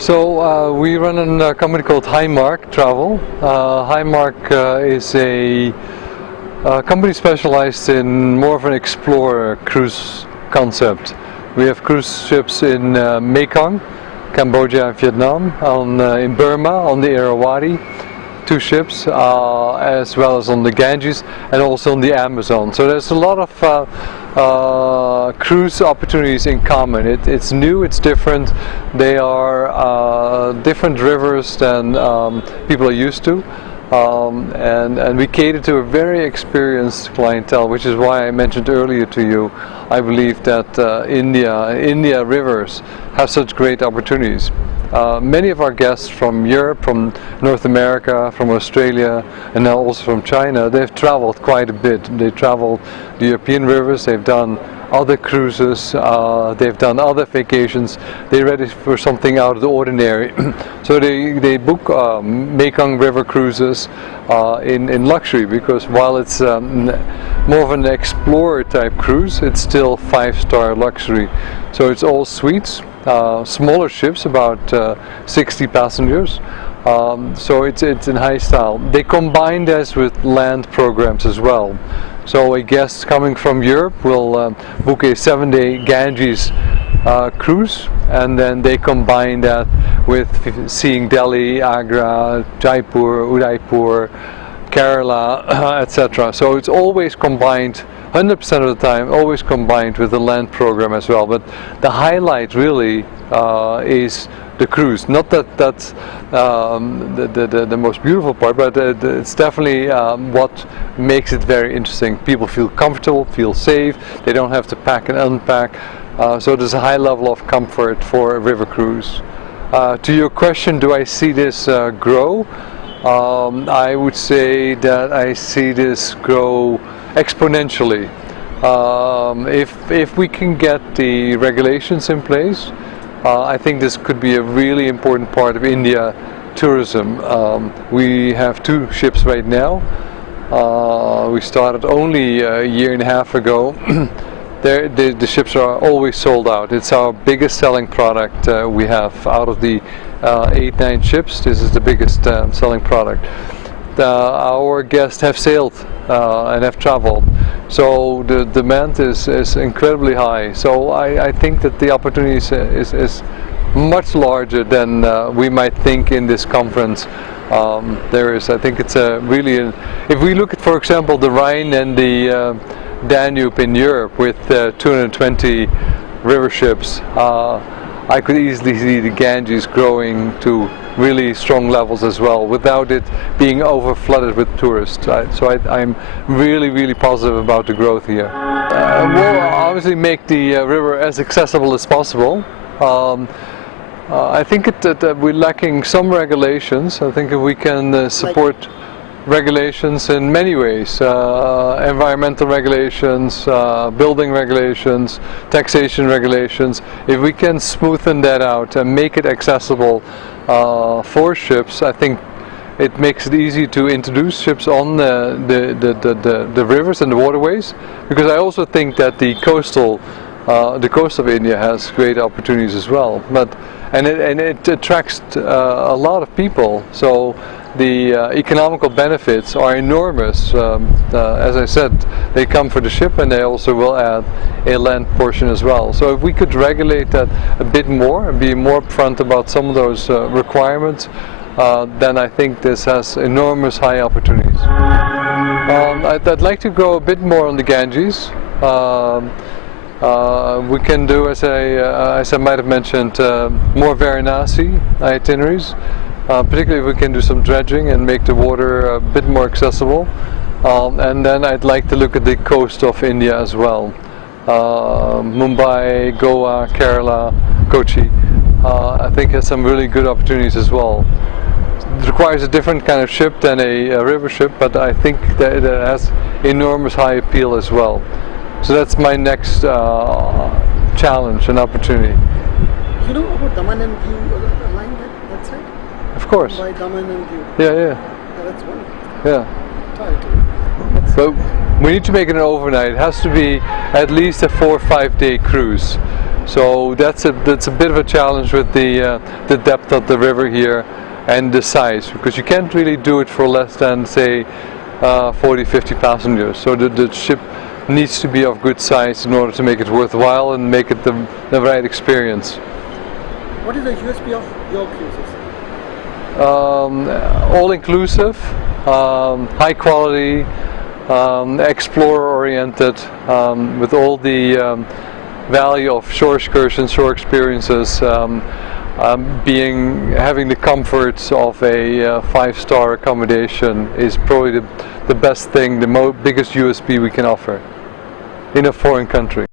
So we run a company called Haimark Travel. Haimark is a company specialized in more of an explorer cruise concept. We have cruise ships in Mekong, Cambodia and Vietnam, in Burma on the Irrawaddy, 2 ships, as well as on the Ganges and also on the Amazon. So there's a lot of cruise opportunities in common. It's new, it's different. They are different rivers than people are used to. And we cater to a very experienced clientele, which is why I mentioned earlier to you, I believe that India rivers have such great opportunities. Many of our guests from Europe, from North America, from Australia, and now also from China, they've traveled quite a bit. They traveled the European rivers, they've done other cruises, they've done other vacations, they're ready for something out of the ordinary. So they book Mekong River cruises in luxury, because while it's more of an explorer type cruise, it's still 5-star luxury. So it's all suites, smaller ships, about 60 passengers. So it's in high style. They combine this with land programs as well. So a guest coming from Europe will book a 7-day Ganges cruise, and then they combine that with seeing Delhi, Agra, Jaipur, Udaipur, Kerala, etc. So it's always combined, 100% of the time, always combined with the land program as well. But the highlight really is the cruise. Not that that's the most beautiful part, but it's definitely what makes it very interesting. People feel comfortable, feel safe, they don't have to pack and unpack. So there's a high level of comfort for a river cruise. To your question, do I see this grow? I would say that I see this grow exponentially. If we can get the regulations in place, I think this could be a really important part of India tourism. We have 2 ships right now. We started only a year and a half ago. The ships are always sold out. It's our biggest selling product we have. Out of the 8-9 ships, this is the biggest selling product. Our guests have sailed and have traveled, so the demand is incredibly high. So I think that the opportunity is much larger than we might think in this conference. I think it's really, if we look at, for example, the Rhine and the Danube in Europe with 220 river ships, I could easily see the Ganges growing to really strong levels as well, without it being over flooded with tourists. I'm really positive about the growth here. We'll obviously make the river as accessible as possible. I think that we're lacking some regulations. I think if we can support regulations in many ways, environmental regulations, building regulations, taxation regulations. If we can smoothen that out and make it accessible for ships, I think it makes it easy to introduce ships on the rivers and the waterways, because I also think that the coast of India has great opportunities as well. And it attracts a lot of people. So the economical benefits are enormous. As I said, they come for the ship, and they also will add a land portion as well. So if we could regulate that a bit more and be more upfront about some of those requirements, then I think this has enormous high opportunities. I'd like to go a bit more on the Ganges. We can do, as I might have mentioned, more Varanasi itineraries. Particularly if we can do some dredging and make the water a bit more accessible. And then I'd like to look at the coast of India as well. Mumbai, Goa, Kerala, Kochi, I think has some really good opportunities as well. It requires a different kind of ship than a river ship, but I think that it has enormous high appeal as well. So that's my next challenge and opportunity. You know about Daman and Diu line that side? Of course. By Daman and Diu. Yeah. That's wonderful. Yeah. But we need to make it an overnight. It has to be at least a 4 or 5 day cruise. So that's a bit of a challenge with the depth of the river here and the size, because you can't really do it for less than, say, 40-50 passengers. So the ship needs to be of good size in order to make it worthwhile and make it the right experience. What is the USP of your cruises? All inclusive, high quality, explorer oriented, with all the value of shore excursions, shore experiences, having the comforts of a 5-star accommodation is probably the best thing, the biggest USP we can offer in a foreign country.